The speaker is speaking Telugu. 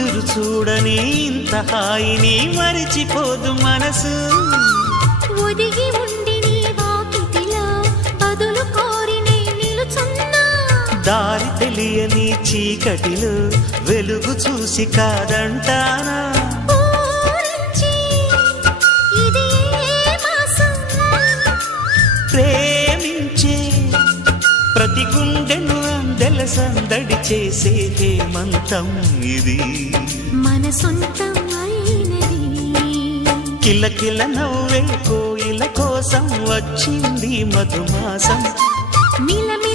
ఎదురు చూడని ఇంత హాయిని మరిచిపోదు మనసు ఒదిగి ఉండి నీ వాకిటిలో బదులు కోరి నే నిలుచున్నా దారి తెలియని చీకటిలో వెలుగు చూసి కాదంటానా ఊరించి ఇది ఏ మాసం ప్రేమించే ప్రతి గుండెను అందెల సందడి చేసే హేమంతం ఇది మన సొంతం అయినది కిలకిల నవ్వే కోయిల కోసం వచ్చింది మధుమాసం మిలమిల